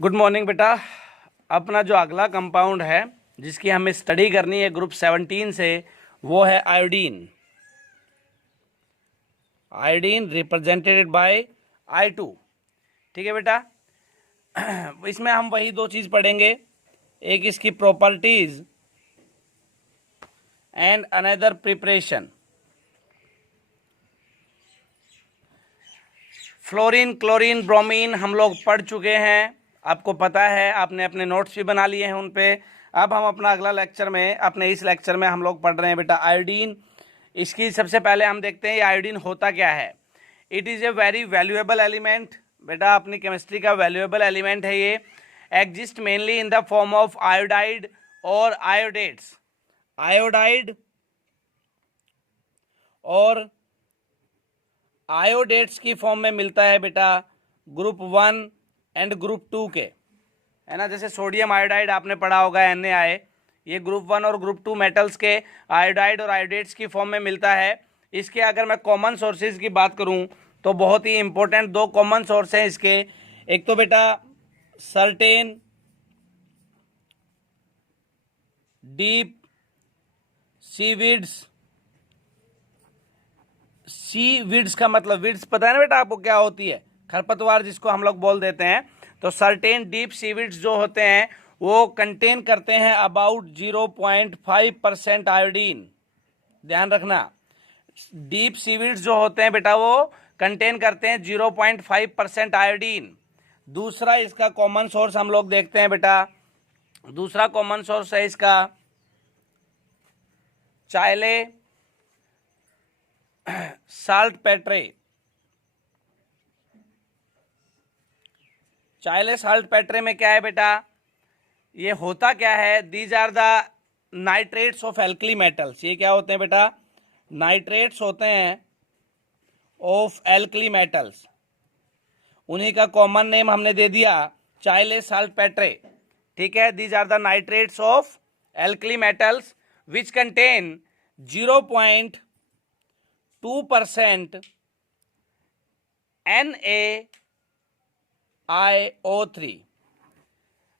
Good morning बेटा। अपना जो अगला कंपाउंड है जिसकी हमें स्टडी करनी है ग्रुप 17 से, वो है iodine. Iodine represented by I2। ठीक है बेटा। इसमें हम वही दो चीज पढ़ेंगे, एक इसकी properties and another preparation. Fluorine, chlorine, bromine हम लोग पढ़ चुके हैं, आपको पता है, आपने अपने नोट्स भी बना लिए हैं उन पे। अब हम अपना अगला लेक्चर में, अपने इस लेक्चर में हम लोग पढ़ रहे हैं बेटा आयोडीन। इसकी सबसे पहले हम देखते हैं आयोडीन होता क्या है। It is a very valuable element. बेटा अपनी केमिस्ट्री का वैल्यूएबल एलिमेंट है ये। Exist mainly in the form of iodide और आयोडेट्स। आयोडाइड और आयोडेट्स की फॉर्म में मिलता है बेटा ग्रुप 1 एंड ग्रुप 2 के, है ना। जैसे सोडियम आयोडाइड आपने पढ़ा होगा NaI, ये ग्रुप 1 और ग्रुप 2 मेटल्स के आयोडाइड और आयोडेट्स की फॉर्म में मिलता है। इसके अगर मैं कॉमन सोर्सेज की बात करूं तो बहुत ही इंपॉर्टेंट दो कॉमन सोर्स हैं इसके। एक तो बेटा सर्टेन डीप सीविड्स। सीविड्स का मतलब, विड्स पता है ना बेटा आपको क्या होती है, खरपतवार जिसको हम लोग बोल देते हैं। तो सर्टेन डीप सीविड्स जो होते हैं वो कंटेन करते हैं अबाउट 0.5% आयोडीन। ध्यान रखना, डीप सीविड्स जो होते हैं बेटा वो कंटेन करते हैं 0.5% आयोडीन। दूसरा इसका कॉमन सोर्स हम लोग देखते हैं बेटा, दूसरा कॉमन सोर्स है इसका चायले साल्टपेट्रे। चायले साल्टपेट्रे में क्या है बेटा, ये होता क्या है, these are the nitrates of alkali metals. ये क्या होते हैं बेटा, नाइट्रेट्स होते हैं ऑफ एल्कली मेटल्स। उन्हीं का कॉमन नेम हमने दे दिया चायले साल्टपेट्रे। ठीक है, these are the nitrates of alkali metals which contain 0.2% NaIO3।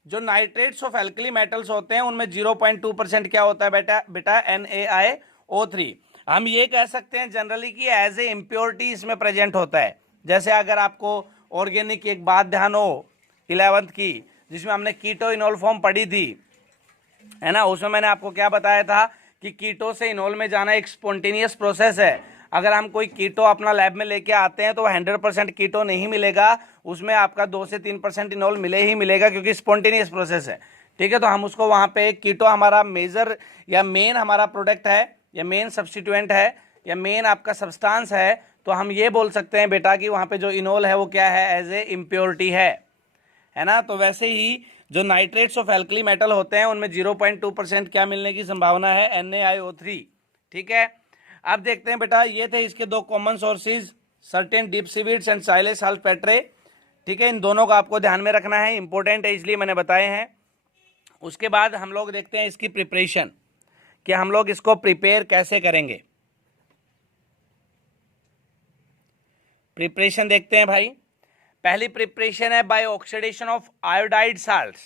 जो नाइट्रेट्स ऑफ एल्कली मेटल्स होते हैं उनमें 0.2% क्या होता है बेटा NaIO3। हम ये कह सकते हैं जनरली कि एज ए इम्प्योरिटी इसमें प्रेजेंट होता है। जैसे अगर आपको ऑर्गेनिक की एक बात ध्यान हो 11th की, जिसमें हमने कीटो इनोल फॉर्म पढ़ी थी, है ना, उसमें मैंने आपको क्या बताया था कि कीटो से इनोल में जाना एक स्पॉन्टेनियस प्रोसेस है। अगर हम कोई कीटो अपना लैब में लेके आते हैं तो 100% कीटो नहीं मिलेगा, उसमें आपका 2 से 3% इनोल मिले ही मिलेगा, क्योंकि स्पॉन्टेनियस प्रोसेस है। ठीक है, तो हम उसको वहाँ पे कीटो हमारा मेजर या मेन हमारा प्रोडक्ट है, या मेन सब्सटीट्यूएंट है, या मेन आपका सब्सटेंस है, तो हम ये बोल सकते हैं बेटा कि वहाँ पे जो इनोल है वो क्या है, एज ए इम्प्योरिटी है ना। तो वैसे ही जो नाइट्रेट्स ऑफ एल्कली मेटल होते हैं उनमें 0.2% क्या मिलने की संभावना है, NaIO3। ठीक है, अब देखते हैं बेटा, ये थे इसके दो common sources, certain deep seaweeds and Chile saltpetre. ठीक है, इन दोनों को आपको ध्यान में रखना है, इंपॉर्टेंट है इसलिए मैंने बताए हैं। उसके बाद हम लोग देखते हैं इसकी प्रिपरेशन, कि हम लोग इसको प्रिपेयर कैसे करेंगे। प्रिपरेशन देखते हैं भाई। पहली प्रिपरेशन है by oxidation of iodide salts.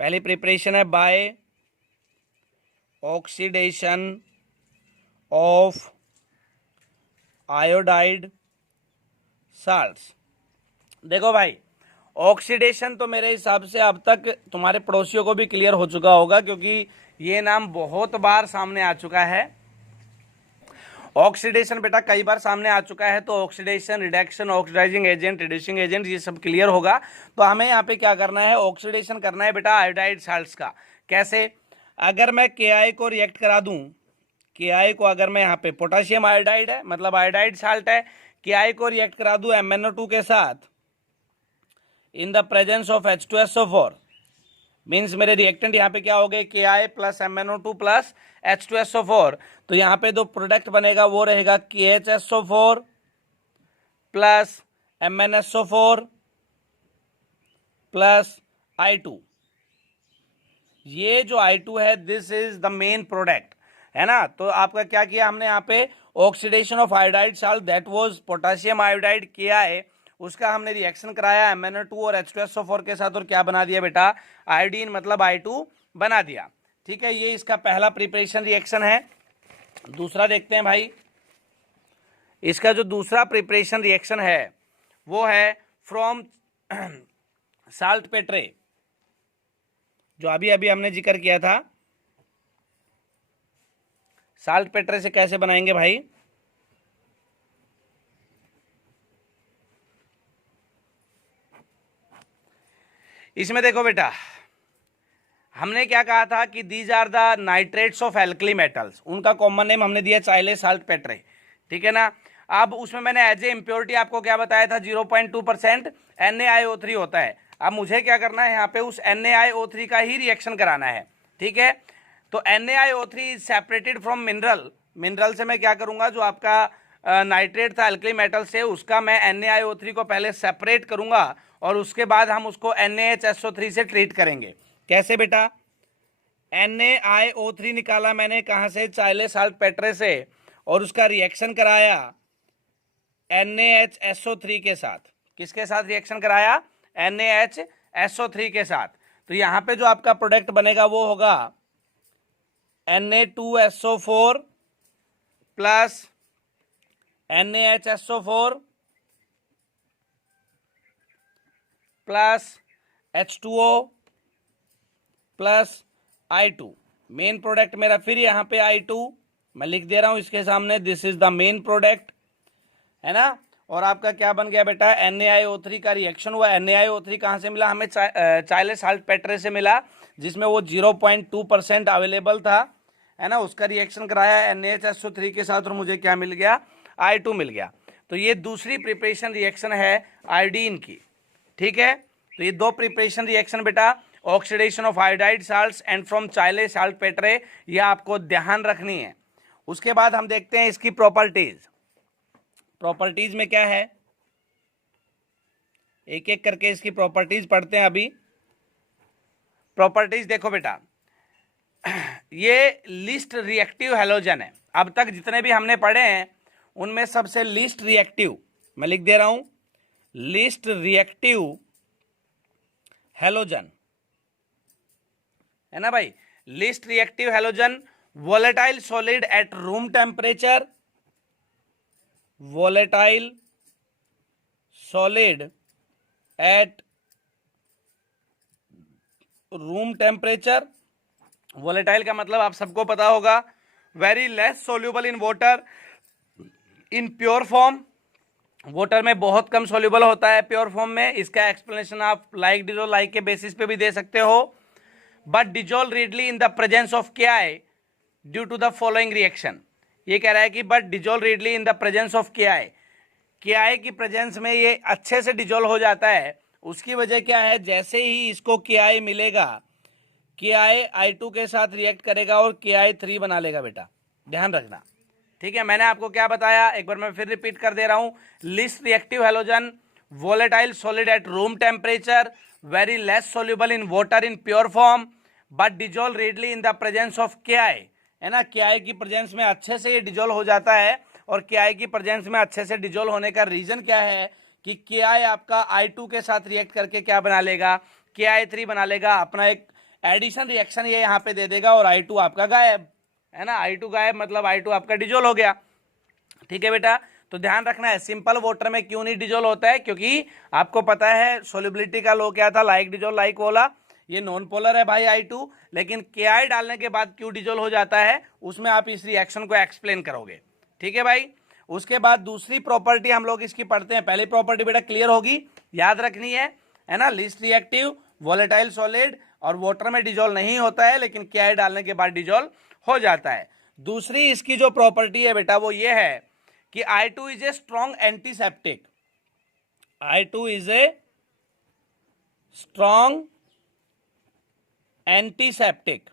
पहली प्रिपरेशन है by oxidation of iodide salts. देखो भाई, ऑक्सीडेशन तो मेरे हिसाब से अब तक तुम्हारे पड़ोसियों को भी क्लियर हो चुका होगा, क्योंकि ये नाम बहुत बार सामने आ चुका है। ऑक्सीडेशन बेटा कई बार सामने आ चुका है, तो oxidation, reduction, oxidising agent, reducing agent, ये सब क्लियर होगा। तो हमें यहाँ पे क्या करना है, ऑक्सीडेशन करना है बेटा आयोडाइड साल्ट्स का। कैसे, अगर मैं Ki को रिएक्ट करा दूं, Ki को अगर मैं यहाँ पे पोटाशियम आयोडाइड है, मतलब आयोडाइड साल्ट है, Ki को रिएक्ट करा दूं MnO2 के साथ इन the presence of H2SO4, means मेरे रिएक्टेंट यहाँ पे क्या हो गए, Ki plus MnO2 plus H2SO4। तो यहाँ पे जो प्रोडक्ट बनेगा वो रहेगा KHSO4 plus MnSO4 plus I2। ये जो I2 है, this is the main product, है ना। तो आपका क्या किया हमने यहाँ पे, oxidation of iodide salt, that was potassium iodide Ki उसका हमने रिएक्शन कराया MnO2 और H2SO4 के साथ, और क्या बना दिया बेटा, आयोडीन मतलब I2 बना दिया। ठीक है, ये इसका पहला प्रिपरेशन रिएक्शन है। दूसरा देखते हैं भाई, इसका जो दूसरा प्रिपरेशन रिएक्शन है वो है फ्रॉम साल्ट पेट्रे, जो अभी अभी हमने जिक्र किया था। साल्ट पेट्रे से कैसे बनाएंगे भाई, इसमें देखो बेटा, हमने क्या कहा था कि these are the nitrates of alkali metals, उनका कॉमन नेम हमने दिया चाइले साल्ट पेट्रे। ठीक है ना। अब उसमें मैंने एज ए इम्प्योरिटी आपको क्या बताया था, 0.2% NaIO3 होता है। अब मुझे क्या करना है, यहाँ पे उस NaIO3 का ही रिएक्शन कराना है। ठीक है, तो NaIO3 is separated from mineral. Mineral से मैं क्या करूंगा, जो आपका नाइट्रेट था एल्कली मेटल से, उसका मैं NaIO3 को पहले सेपरेट करूंगा और उसके बाद हम उसको NaHSO3 से ट्रीट करेंगे। कैसे बेटा, NaIO3 निकाला मैंने कहां से, चाइले साल्ट पेट्रे से, और उसका रिएक्शन कराया NaHSO3 के साथ। किसके साथ रिएक्शन कराया, NaHSO3 के साथ। तो यहां पे जो आपका प्रोडक्ट बनेगा वो होगा Na2SO4 plus NaHSO4 plus H2O plus I2। Main product मेरा फिर यहां पे I2 मैं लिख दे रहा हूं इसके सामने, this is the main product, है ना। और आपका क्या बन गया बेटा, NaIO3 का रिएक्शन हुआ। NaIO3 कहां से मिला हमें, चाइले साल्ट पेट्रे से मिला, जिसमें वो 0.2% अवेलेबल था, है ना। उसका रिएक्शन कराया NaHSO3 के साथ और मुझे क्या मिल गया, I2 मिल गया। तो ये दूसरी प्रिपरेशन रिएक्शन है आयोडीन की। ठीक है, तो ये दो प्रिपरेशन रिएक्शन बेटा, oxidation of iodide salts and from Chile saltpetre, ये आपको ध्यान रखनी है। उसके बाद हम देखते हैं इसकी प्रॉपर्टीज। प्रॉपर्टीज में क्या है, एक एक करके इसकी प्रॉपर्टीज पढ़ते हैं अभी। प्रॉपर्टीज देखो बेटा, ये लीस्ट रिएक्टिव हैलोजन है। अब तक जितने भी हमने पढ़े हैं उनमें सबसे लीस्ट रिएक्टिव, मैं लिख दे रहा हूं, लीस्ट रिएक्टिव हैलोजन, है ना भाई। Least reactive halogen, volatile solid at room temperature, volatile solid at room temperature। volatile का मतलब आप सबको पता होगा, very less soluble in water in pure form, water में बहुत कम सोल्यूबल होता है प्योर फॉर्म में। इसका एक्सप्लेनेशन आप लाइक डिजोल्व लाइक के बेसिस पे भी दे सकते हो। But dissolve readily in the presence of KI due to the following reaction. ये कह रहा है कि but dissolve readily in the presence of KI की प्रेजेंस में ये अच्छे से डिजोल्व हो जाता है। उसकी वजह क्या है, जैसे ही इसको KI मिलेगा, KI I2 के साथ रिएक्ट करेगा और KI3 बना लेगा बेटा, ध्यान रखना। ठीक है, मैंने आपको क्या बताया, एक बार मैं फिर रिपीट कर दे रहा हूं। Least reactive halogen, volatile solid at room temperature, very less soluble in water in pure form, but dissolve readily in the presence of KI, है ना। KI की प्रेजेंस में अच्छे से ये डिजोल्व हो जाता है। और KI की प्रेजेंस में अच्छे से डिजोल्व होने का रीजन क्या है कि KI आपका I2 के साथ रिएक्ट करके क्या बना लेगा, KI3 बना लेगा। अपना एक एडिशन रिएक्शन ये यहाँ पे दे देगा और I2 आपका गायब, है ना। I2 गायब मतलब I2 आपका डिजोल्व हो गया। ठीक है बेटा, तो ध्यान रखना है, सिंपल वाटर में क्यों नहीं डिजोल्व होता है, क्योंकि आपको पता है सोल्युबिलिटी का लॉ क्या था, लाइक डिजोल्व लाइक वाला। ये नॉन पोलर है भाई I2, लेकिन KI डालने के बाद क्यों डिजोल्व हो जाता है, उसमें आप इस रिएक्शन को एक्सप्लेन करोगे। ठीक है भाई। उसके बाद दूसरी प्रॉपर्टी हम लोग इसकी पढ़ते हैं। पहली प्रॉपर्टी बेटा क्लियर होगी, याद रखनी है ना। लीस्ट रिएक्टिव, वोलेटाइल सॉलिड और वाटर में डिजोल्व नहीं होता है, लेकिन KI डालने के बाद डिजोल्व हो जाता है। दूसरी इसकी जो प्रॉपर्टी है बेटा वो ये है कि I2 is a strong antiseptic. I2 is a strong antiseptic.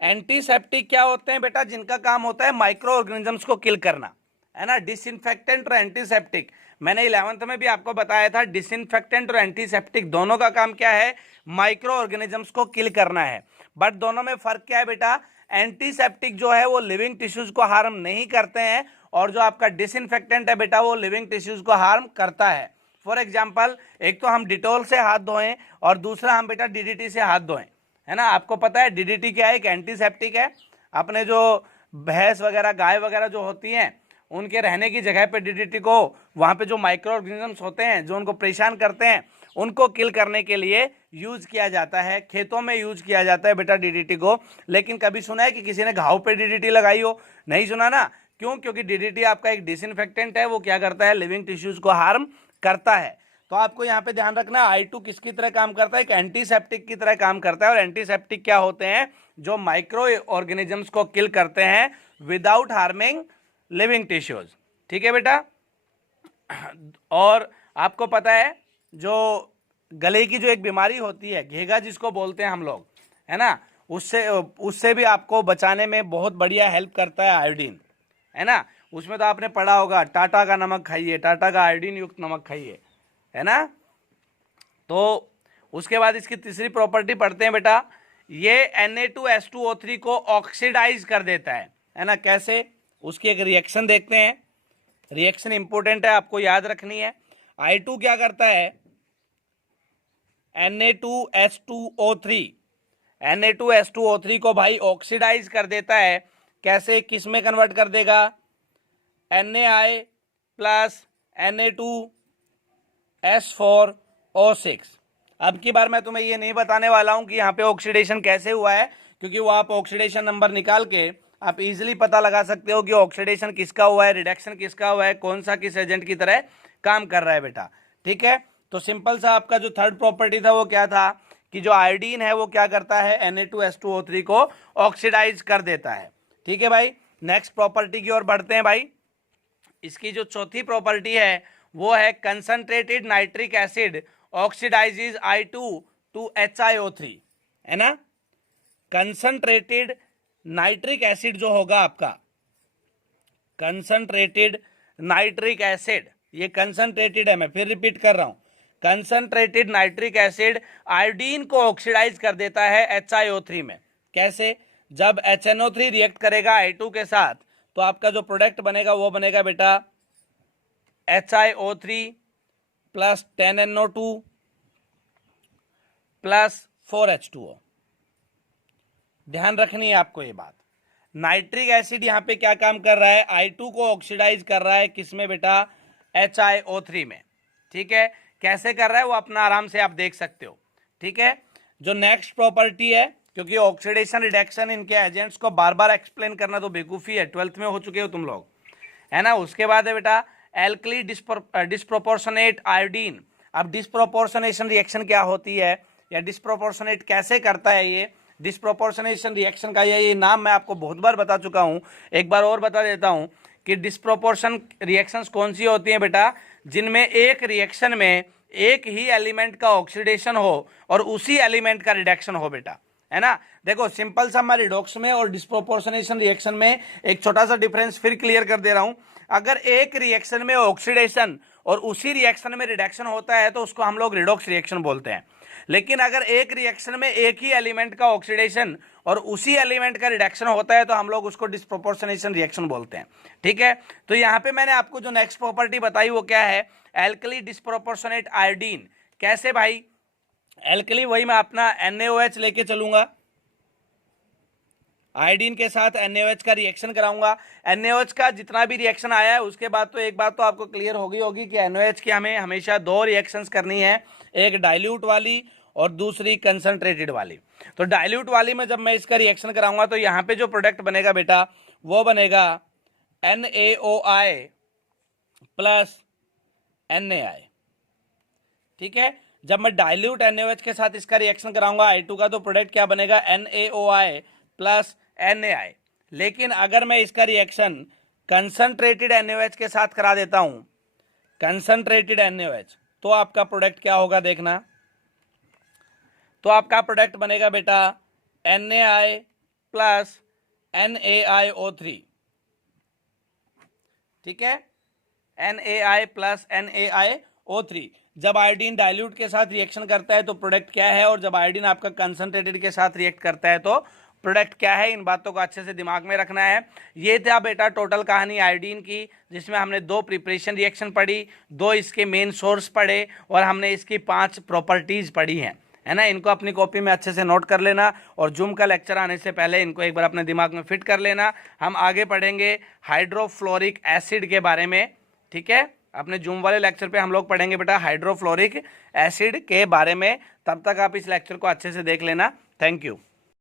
Antiseptic क्या होते हैं बेटा, जिनका काम होता है माइक्रो ऑर्गेनिजम्स को किल करना, है ना। डिसइंफेक्टेंट और एंटीसेप्टिक, मैंने 11th में भी आपको बताया था, डिसइंफेक्टेंट और एंटीसेप्टिक दोनों का काम क्या है, माइक्रो ऑर्गेनिजम्स को किल करना है। बट दोनों में फर्क क्या है बेटा, एंटीसेप्टिक जो है वो लिविंग टिश्यूज को हार्म नहीं करते हैं, और जो आपका डिसइंफेक्टेंट है बेटा वो लिविंग टिश्यूज को हार्म करता है। फॉर एग्जाम्पल, एक तो हम डिटॉल से हाथ धोएं और दूसरा हम बेटा डीडीटी से हाथ धोएं, है ना। आपको पता है डीडीटी क्या है, एक एंटीसेप्टिक है। अपने जो भैंस वगैरह गाय वगैरह जो होती हैं उनके रहने की जगह पे डीडीटी को, वहाँ पे जो माइक्रो ऑर्गेनिजम्स होते हैं जो उनको परेशान करते हैं उनको किल करने के लिए यूज किया जाता है। खेतों में यूज किया जाता है बेटा डीडीटी को। लेकिन कभी सुना है कि किसी ने घाव पे डीडीटी लगाई हो? नहीं सुना ना। क्यों? क्योंकि डीडीटी आपका एक डिसइंफेक्टेंट है, वो क्या करता है, लिविंग टिश्यूज को हार्म करता है। तो आपको यहाँ पे ध्यान रखना, I2 किसकी तरह काम करता है, एक एंटीसेप्टिक की तरह काम करता है। और एंटीसेप्टिक क्या होते हैं, जो माइक्रो ऑर्गेनिजम्स को किल करते हैं विदाउट हार्मिंग लिविंग टिश्यूज। ठीक है बेटा। और आपको पता है जो गले की जो एक बीमारी होती है, घेगा जिसको बोलते हैं हम लोग, है ना, उससे भी आपको बचाने में बहुत बढ़िया हेल्प करता है आयोडीन, है ना। उसमें तो आपने पढ़ा होगा, टाटा का नमक खाइए, टाटा का आयोडीन युक्त नमक खाइए, है ना। तो उसके बाद इसकी तीसरी प्रॉपर्टी पढ़ते हैं बेटा, ये Na2H2O3 को ऑक्सीडाइज कर देता है ना। कैसे? उसकी एक रिएक्शन देखते हैं। रिएक्शन इंपॉर्टेंट है, आपको याद रखनी है। I2 क्या करता है, Na2H2O3 को भाई ऑक्सीडाइज कर देता है। कैसे, किस में कन्वर्ट कर देगा, Na प्लस Na2S4O6। अब की बार मैं तुम्हें ये नहीं बताने वाला हूं कि यहाँ पे ऑक्सीडेशन कैसे हुआ है, क्योंकि वो आप ऑक्सीडेशन नंबर निकाल के आप इजीली पता लगा सकते हो कि ऑक्सीडेशन किसका हुआ है, रिडक्शन किसका हुआ है, कौन सा किस एजेंट की तरह काम कर रहा है बेटा। ठीक है। तो सिंपल सा आपका जो थर्ड प्रॉपर्टी था वो क्या था, कि जो आयोडीन है वो क्या करता है, Na2H2O3 को ऑक्सीडाइज कर देता है। ठीक है भाई। नेक्स्ट प्रॉपर्टी की ओर बढ़ते हैं भाई। इसकी जो चौथी प्रॉपर्टी है वो है concentrated nitric acid oxidises I2 to HiO3, है ना। कंसंट्रेटेड नाइट्रिक एसिड जो होगा आपका, कंसंट्रेटेड नाइट्रिक एसिड, ये कंसंट्रेटेड है, मैं फिर रिपीट कर रहा हूं, कंसंट्रेटेड नाइट्रिक एसिड आयोडीन को ऑक्सीडाइज कर देता है HiO3 में। कैसे? जब HNO3 रिएक्ट करेगा I2 के साथ तो आपका जो प्रोडक्ट बनेगा वो बनेगा बेटा HiO3 plus 10NO2 plus 4H2O। ध्यान रखनी है आपको ये बात। नाइट्रिक एसिड यहां पे क्या काम कर रहा है, I2 को ऑक्सीडाइज कर रहा है, किसमें बेटा, HiO3 में। ठीक है। कैसे कर रहा है वो अपना आराम से आप देख सकते हो। ठीक है। जो नेक्स्ट प्रॉपर्टी है, क्योंकि ऑक्सीडेशन रिडक्शन इनके एजेंट्स को बार बार एक्सप्लेन करना तो बेवकूफ़ी है, 12th में हो चुके हो तुम लोग, है ना। उसके बाद है बेटा एल्कली डिस्प्रोपोर्शनेट आयोडीन। अब डिस्प्रोपोर्शनेशन रिएक्शन क्या होती है, या डिस्प्रोपोर्शनेट कैसे करता है ये, डिस्प्रोपोर्शनेशन रिएक्शन का ये नाम मैं आपको बहुत बार बता चुका हूं, एक बार और बता देता हूं कि डिस्प्रोपोर्शन रिएक्शंस कौन सी होती हैं बेटा, जिनमें एक रिएक्शन में एक ही एलिमेंट का ऑक्सीडेशन हो और उसी एलिमेंट का रिडक्शन हो बेटा, है ना। देखो सिंपल सा हमारे रिडॉक्स में और डिस्प्रोपोर्शनेशन रिएक्शन में एक छोटा सा डिफरेंस फिर क्लियर कर दे रहा हूं। अगर एक रिएक्शन में ऑक्सीडेशन और उसी रिएक्शन में रिडक्शन होता है तो उसको हम लोग रिडॉक्स रिएक्शन बोलते हैं। लेकिन अगर एक रिएक्शन में एक ही एलिमेंट का ऑक्सीडेशन और उसी एलिमेंट का रिडक्शन होता है तो हम लोग उसको डिस्प्रोपोर्शनेशन रिएक्शन बोलते हैं। ठीक है। तो यहां पे मैंने आपको जो नेक्स्ट प्रॉपर्टी बताई वो क्या है, एल्कली डिस्प्रोपोर्शनेट आयोडीन। कैसे भाई, एल्कली वही मैं अपना NaOH लेके चलूंगा, आयोडीन के साथ NaOH का रिएक्शन कराऊंगा। NaOH का जितना भी रिएक्शन आया है उसके बाद तो एक बात तो आपको क्लियर होगी कि NaOH की हमें हमेशा दो रिएक्शंस करनी है, एक डाइल्यूट वाली और दूसरी कंसंट्रेटेड वाली। तो डाइल्यूट वाली में जब मैं इसका रिएक्शन कराऊंगा तो यहां पे जो प्रोडक्ट बनेगा बेटा वो बनेगा NaOI प्लस NaI। ठीक है। जब मैं डाइल्यूट NaOH के साथ इसका रिएक्शन कराऊंगा I2 का, तो प्रोडक्ट क्या बनेगा, NaOI प्लस NaI। लेकिन अगर मैं इसका रिएक्शन कंसंट्रेटेड NaOH के साथ करा देता हूं, कंसंट्रेटेड NaOH, तो आपका प्रोडक्ट क्या होगा देखना, तो आपका प्रोडक्ट बनेगा बेटा NaI प्लस NaIO3। ठीक है। NaI plus NaIO3। जब आयोडीन डाइल्यूट के साथ रिएक्शन करता है तो प्रोडक्ट क्या है, और जब आयोडीन आपका कंसंट्रेटेड के साथ रिएक्ट करता है तो प्रोडक्ट क्या है, इन बातों को अच्छे से दिमाग में रखना है। ये था बेटा टोटल कहानी आयोडीन की, जिसमें हमने 2 प्रिपरेशन रिएक्शन पढ़ी, 2 इसके मेन सोर्स पढ़े और हमने इसकी 5 प्रॉपर्टीज पढ़ी हैं, है ना। इनको अपनी कॉपी में अच्छे से नोट कर लेना और जूम का लेक्चर आने से पहले इनको एक बार अपने दिमाग में फिट कर लेना। हम आगे पढ़ेंगे हाइड्रोफ्लोरिक एसिड के बारे में, ठीक है। अपने जूम वाले लेक्चर पे हम लोग पढ़ेंगे बेटा हाइड्रोफ्लोरिक एसिड के बारे में। तब तक आप इस लेक्चर को अच्छे से देख लेना। Thank you.